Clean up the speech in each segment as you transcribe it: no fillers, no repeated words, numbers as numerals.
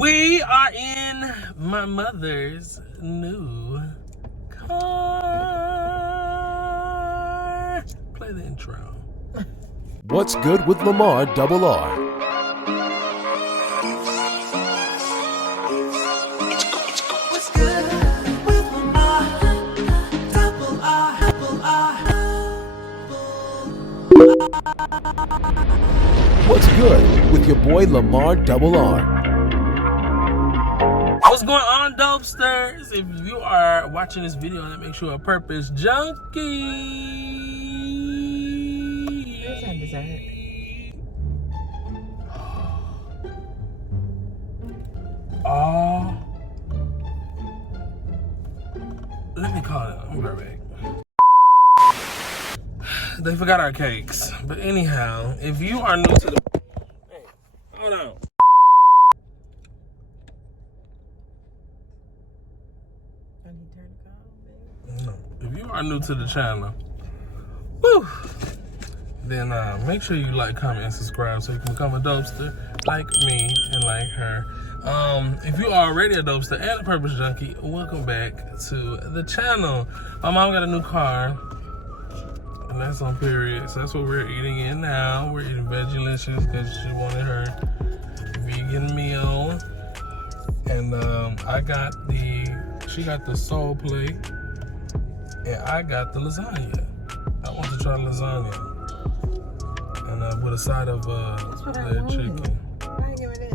We are in my mother's new car. Play the intro. What's good with Lamar Double R? What's good with Lamar Double R? What's good with your boy Lamar Double R? What's going on, Dopesters? If you are watching this video, that makes you a purpose junkie. There's no dessert. Oh, let me call it. I'll be right back. They forgot our cakes. But anyhow, if you are new to the... Hey, hold on. No. If you are new to the channel, woo, then make sure you like, comment, and subscribe so you can become a Dopester like me and like her. If you are already a Dopester and a purpose junkie, welcome back to the channel. My mom got a new car, and that's on period. So that's what we're eating in now. We're eating Veggielicious because she wanted her vegan meal. And she got the soul plate, and I got the lasagna. I want to try lasagna, and with a side of red chicken. Why you give it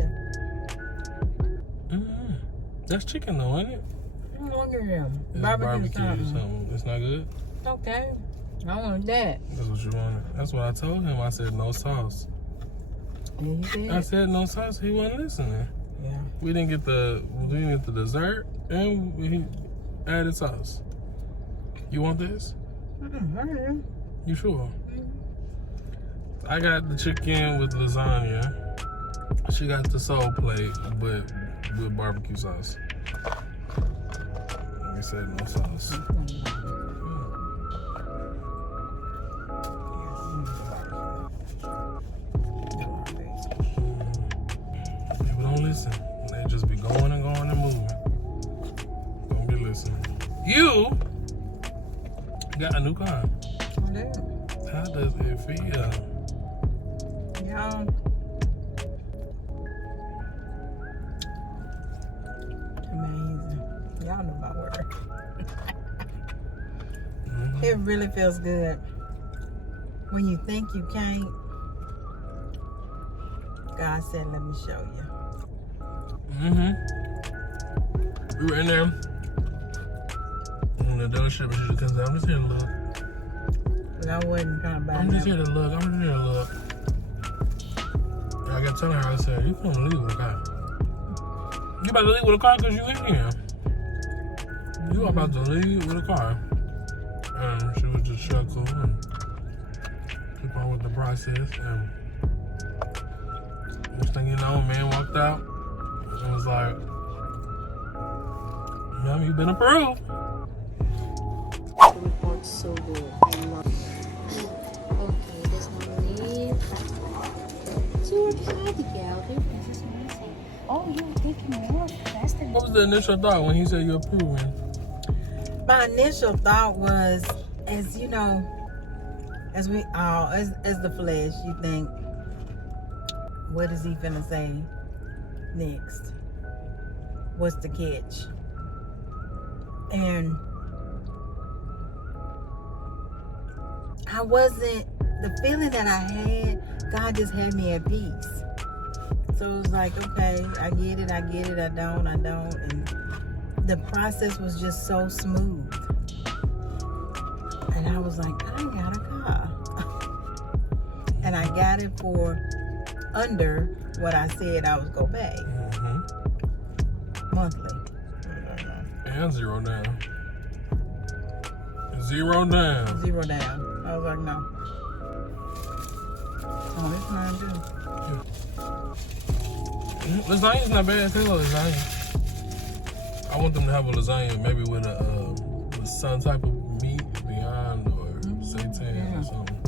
in? That's chicken though, ain't it? I don't want them. It's Barbecue or something. something. It's not good. Okay. I want that. That's what you wanted. That's what I told him. I said no sauce. And he did. I said no sauce. He wasn't listening. Yeah. We didn't get the dessert, and we added sauce. You want this? Mm-hmm. You sure? I got the chicken with lasagna. She got the soul plate, but with barbecue sauce. We said no sauce. People don't listen. They just be going and going and moving. Don't be listening. You got a new car. I do. How does it feel? Yeah. Amazing. Y'all know my word. It really feels good. When you think you can't, God said, let me show you. We were in there in the dealership, and she just comes out. I'm just here to look. But I wasn't trying to buy I'm just them. here to look. I'm just here to look. And I kept telling her, I said, you can't leave with a car. You about to leave with a car because you in here. You about to leave with a car. And she was just chuckle and keep on with the process. And next thing you know, man walked out and was like, Mom, you've been approved. The report's so good. I love it. Okay, there's no need. So we're happy, gal. Oh, you're taking more faster. What was the initial thought when he said you're approving? My initial thought was, as you know, as we all, as the flesh, you think, what is he finna say next? What's the catch? And I wasn't, the feeling that I had, God just had me at peace. So it was like, okay, I get it, I don't. And the process was just so smooth. And I was like, I got a car. And I got it for under what I said I was going to pay. Monthly. And zero down. Zero down. Zero down. I was like, no. Oh, it's mine too. Lasagna's not bad. Taste like lasagna. I want them to have a lasagna maybe with some type of meat beyond or seitan or something.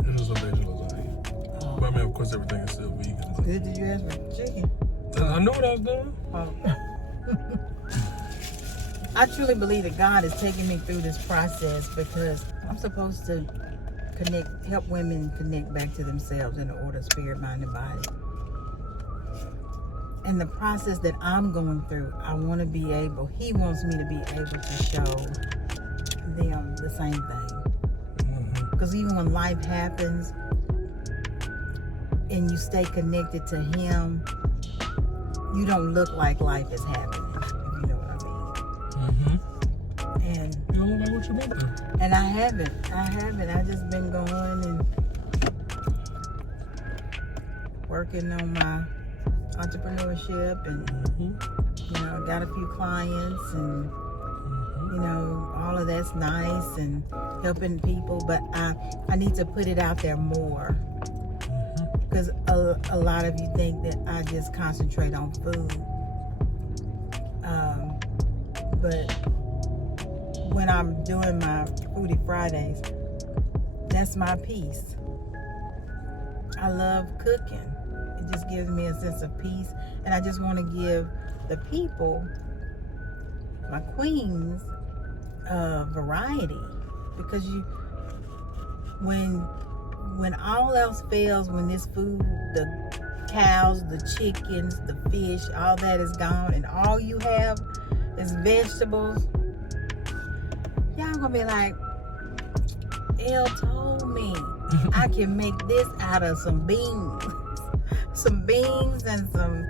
It's just a veggie lasagna. But I mean, of course, everything is still vegan. Good, did you ask for chicken? I knew what I was doing. I truly believe that God is taking me through this process because I'm supposed to help women connect back to themselves in the order of spirit, mind, and body. And the process that I'm going through, I want to be able, he wants me to be able to show them the same thing. Because even when life happens and you stay connected to him, you don't look like life is happening, if you know what I mean. And You don't know what you've been through. And I haven't. I just been going and working on my entrepreneurship and, you know, got a few clients and, you know, all of that's nice and helping people, but I need to put it out there more because a lot of you think that I just concentrate on food. But when I'm doing my Foodie Fridays, that's my piece. I love cooking. It just gives me a sense of peace, and I just want to give the people, my queens, variety, because when all else fails, when this food, the cows, the chickens, the fish, all that is gone, and all you have is vegetables, y'all gonna be like, Elle told me I can make this out of some beans. Some beans and some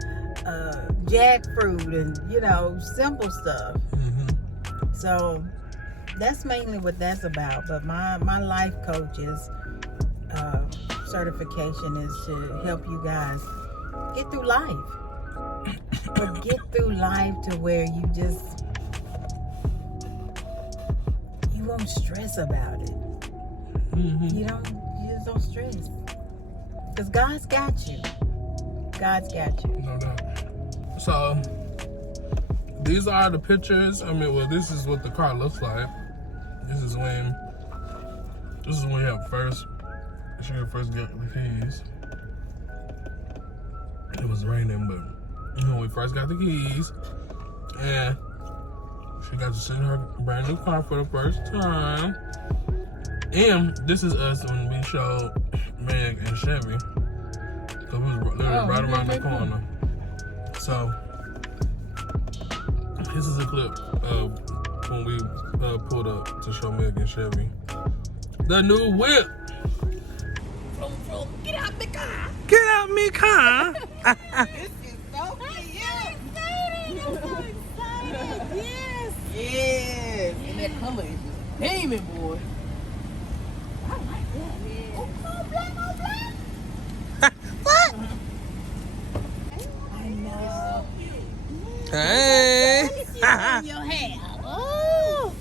jackfruit and, you know, simple stuff. So that's mainly what that's about. But my life coach's certification is to help you guys get through life. But get through life to where you won't stress about it. You just don't stress. Because God's got you. God's got you. No doubt. So, these are the pictures. I mean, well, this is what the car looks like. This is when we have first got the keys. It was raining, but when we first got the keys, and she got to sit in her brand new car for the first time. And this is us when we showed Meg and Chevy. So we was literally right around the corner. So this is a clip of when we pulled up to show Meg and Chevy the new whip. Get out the car. Get out me car. This is so cute. I'm so excited. Yes. Yes. And that color is just beaming, boy. I like that. Yeah. Oh, no black, no black. What? I know. Hey. Your hair. Oh.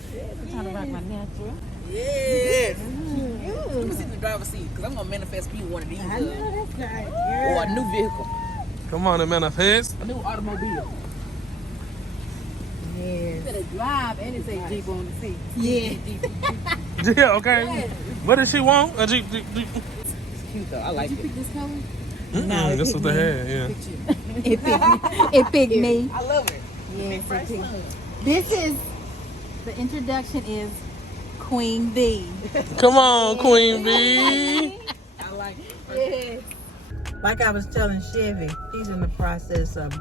I'm trying to rock my natural. Yes. Let me sit in the driver's seat because I'm going to manifest you one of these. I know that's right. Or a new vehicle. Come on and manifest. A new automobile. Yes. Better drive and it's a Jeep on the seat. Yeah. Yeah, okay. What does she want? A Jeep. It's cute though. I like it. This color? No, That's what they had, yeah. It picked me. I love it. Yes, it picked me. This is, the introduction is Queen B. Come on, Queen B. I like it. Yes. Like I was telling Chevy, he's in the process of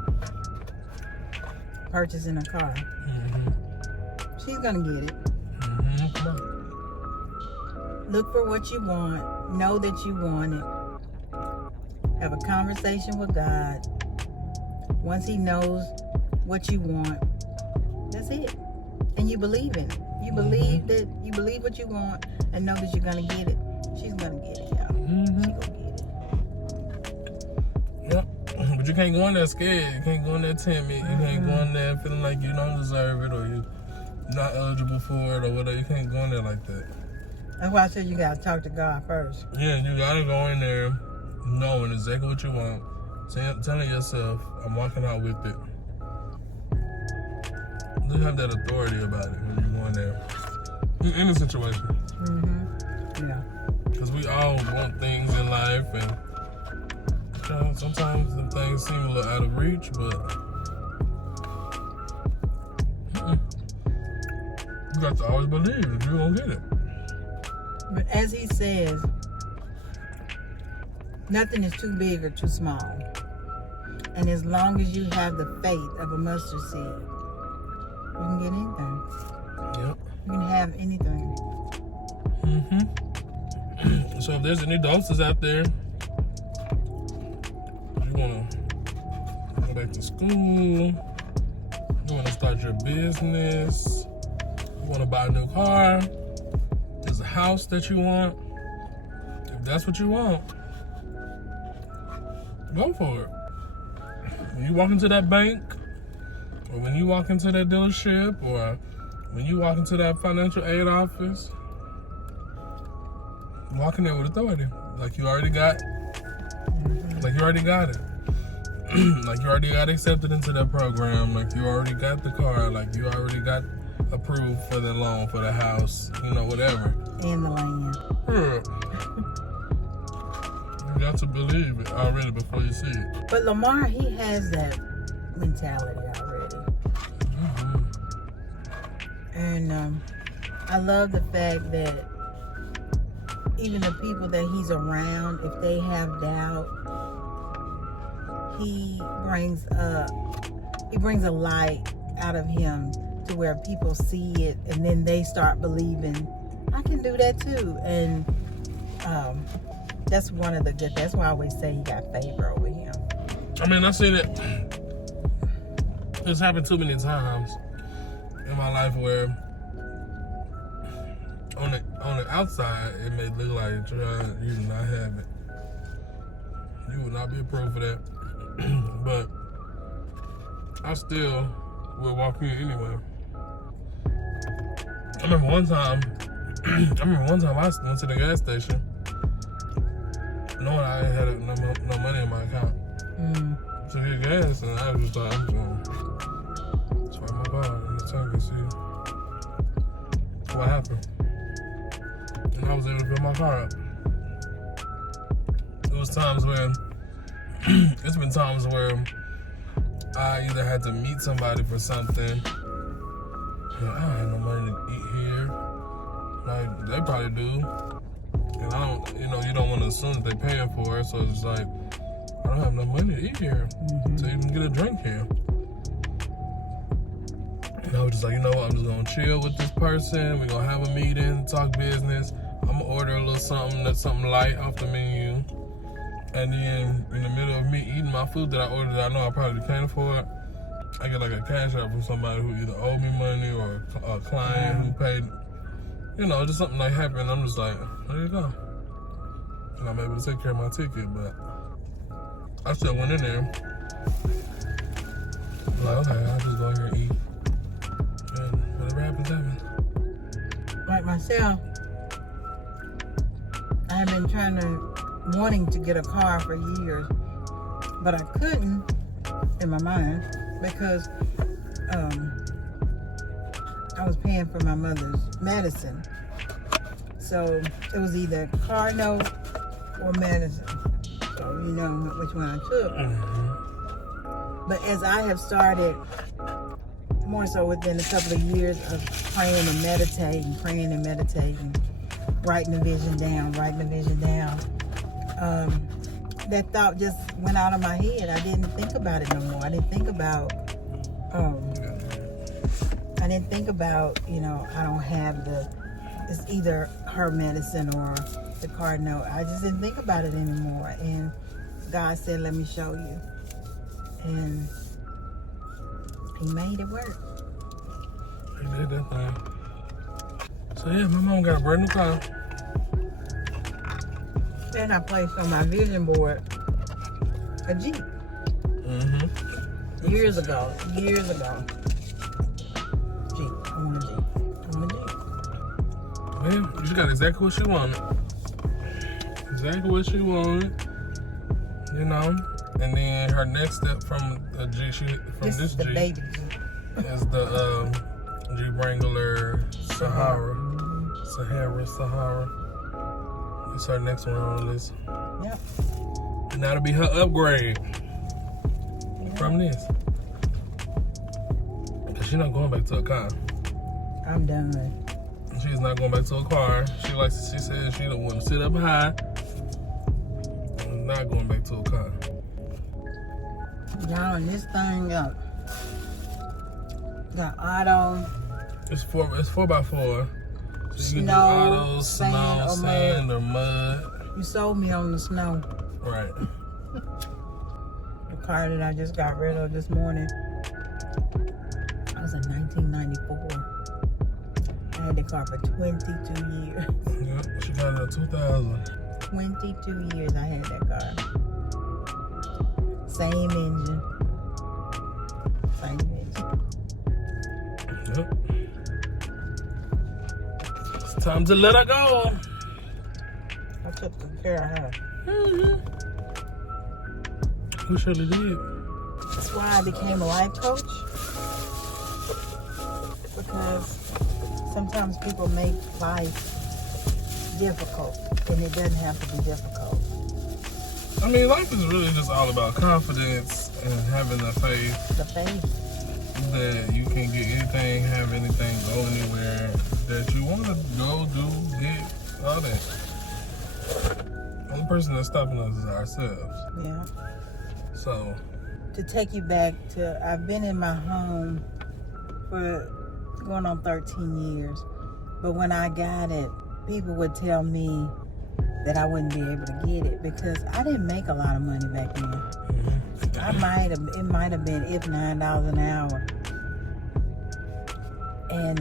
purchasing a car. She's gonna get it. Come on. Look for what you want. Know that you want it. Have a conversation with God. Once he knows what you want, that's it. And you believe in it. You believe that you believe what you want and know that you're gonna get it. She's gonna get it, y'all. She gonna get it. Yep. But you can't go in there scared. You can't go in there timid. You can't go in there feeling like you don't deserve it or you're not eligible for it or whatever. You can't go in there like that. That's why I said you gotta talk to God first. Yeah, you gotta go in there knowing exactly what you want. Telling yourself, I'm walking out with it. You have that authority about it when you go in there. In any situation. Yeah. Because we all want things in life and Sometimes them things seem a little out of reach, but you got to always believe that you're gonna get it. But as he says, nothing is too big or too small. And as long as you have the faith of a mustard seed, you can get anything. Yep. You can have anything. So if there's any dopesters out there, you wanna go back to school, you wanna start your business, you wanna buy a new car, there's a house that you want, if that's what you want, go for it. When you walk into that bank, or when you walk into that dealership, or when you walk into that financial aid office, walk in there with authority, like you already got, like you already got it, like you already got accepted into that program, like you already got the car, like you already got approved for the loan, for the house, you know, whatever. And the land. Yeah. You got to believe it already before you see it. But Lamar, he has that mentality already. And I love the fact that even the people that he's around, if they have doubt, he brings a light out of him to where people see it, and then they start believing, I can do that too. And that's one of the good. That's why I always say he got favor over him. I mean, I seen it. It's happened too many times in my life where on the outside it may look like you do not have it. You would not be approved for that. But I still would walk in anyway. I remember one time I went to the gas station knowing I had no money in my account to get gas, and I was just like, I'm just gonna swipe my card in the tank and see what happened. And I was able to fill my car up. It was times where it's been times where I either had to meet somebody for something, and I don't have no money to eat here, like they probably do, and I don't, you don't want to assume that they're paying for it, so it's like, I don't have no money to eat here, to even get a drink here. And I was just like, you know what, I'm just gonna chill with this person, we're gonna have a meeting, talk business, I'm gonna order a little something light off the menu. And then in the middle of me eating my food that I ordered that I know I probably can't afford, I get like a cash out from somebody who either owed me money or a client who paid, just something like happened. I'm just like, there you go. And I'm able to take care of my ticket, but I still went in there. Like, okay, I'll just go here and eat. And whatever happens, happens. Like myself, I have been wanting to get a car for years, but I couldn't in my mind because I was paying for my mother's medicine. So it was either car note or medicine. So you know which one I took. But as I have started, more so within a couple of years of praying and meditating, writing the vision down, that thought just went out of my head. I didn't think about it no more. I didn't think about, I don't have it's either her medicine or the car note. I just didn't think about it anymore. And God said, let me show you. And he made it work. He did that thing. So yeah, my mom got a brand new car. Then I placed on my vision board a Jeep. Years ago. Jeep. I want a Jeep. Yeah, she got exactly what she wanted. And then her next step from a Jeep, This is the Jeep, baby Jeep. is the Jeep Wrangler Sahara. It's her next one on the list. Yep. That'll be her upgrade from this. Cause she's not going back to a car. I'm done. She's not going back to a car. She said she don't want to sit up high. I'm not going back to a car. Y'all, and this thing got auto, It's 4x4. So you can do snow, auto, sand, snow, or sand, or mud. You sold me on the snow. Right. The car that I just got rid of this morning. That was in 1994. I had the car for 22 years. Yep, she got it in 2000. 22 years I had that car. Same engine. Same engine. Yep. It's time to let her go. I took good care of her. We surely did. That's why I became a life coach. Because sometimes people make life difficult, and it doesn't have to be difficult. I mean, life is really just all about confidence and having the faith The faith. that you can get anything, have anything, go anywhere that you want to go, do, get, all that. The only person that's stopping us is ourselves. Yeah. So, To take you back to, I've been in my home for going on 13 years. But when I got it, people would tell me that I wouldn't be able to get it because I didn't make a lot of money back then. It might have been if $9 an hour. And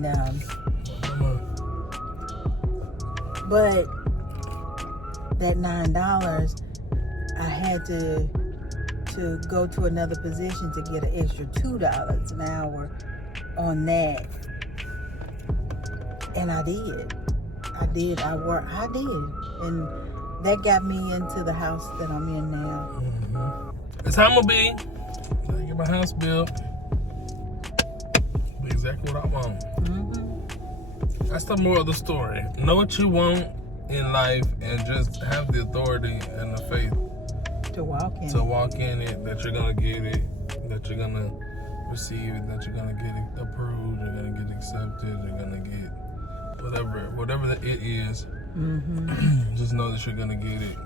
but that $9, I had to go to another position to get an extra $2 an hour on that. And I did. I did. And that got me into the house that I'm in now. that's how I'm gonna be. I get my house built. Be exactly what I want. That's the moral of the story. Know what you want in life and just have the authority and the faith To walk in. to walk in it, that you're gonna get it, that you're gonna receive it, that you're gonna get it approved, you're gonna get accepted, you're gonna get whatever it is. Just know that you're gonna get it.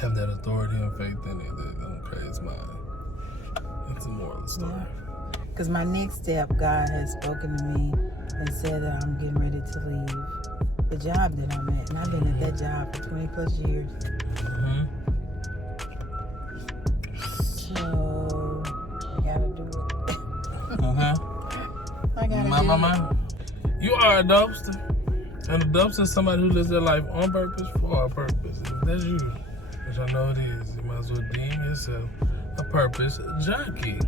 Have that authority and faith in it. That okay, it's mine. That's the moral of the story. Because my next step, God has spoken to me and said that I'm getting ready to leave the job that I'm at. And I've been at that job for 20 plus years. So I gotta do it. I gotta do it. You are a dopester. And a dopester is somebody who lives their life on purpose for a purpose. If that's you, which I know it is, you might as well deem yourself a purpose junkie.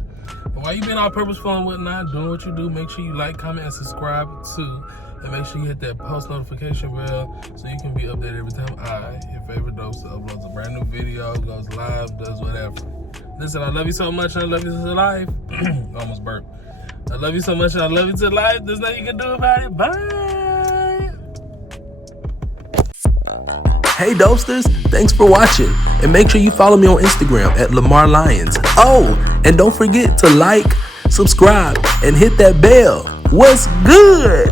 And while you being all purposeful and whatnot, doing what you do, make sure you like, comment, and subscribe too. And make sure you hit that post notification bell so you can be updated every time your favorite dopester, uploads a brand new video, goes live, does whatever. Listen, I love you so much and I love you to life. Almost burped. I love you so much and I love you to life. There's nothing you can do about it. Bye. Hey Dopesters, thanks for watching. And make sure you follow me on Instagram at Lamar Lyons. Oh, and don't forget to like, subscribe, and hit that bell. What's good?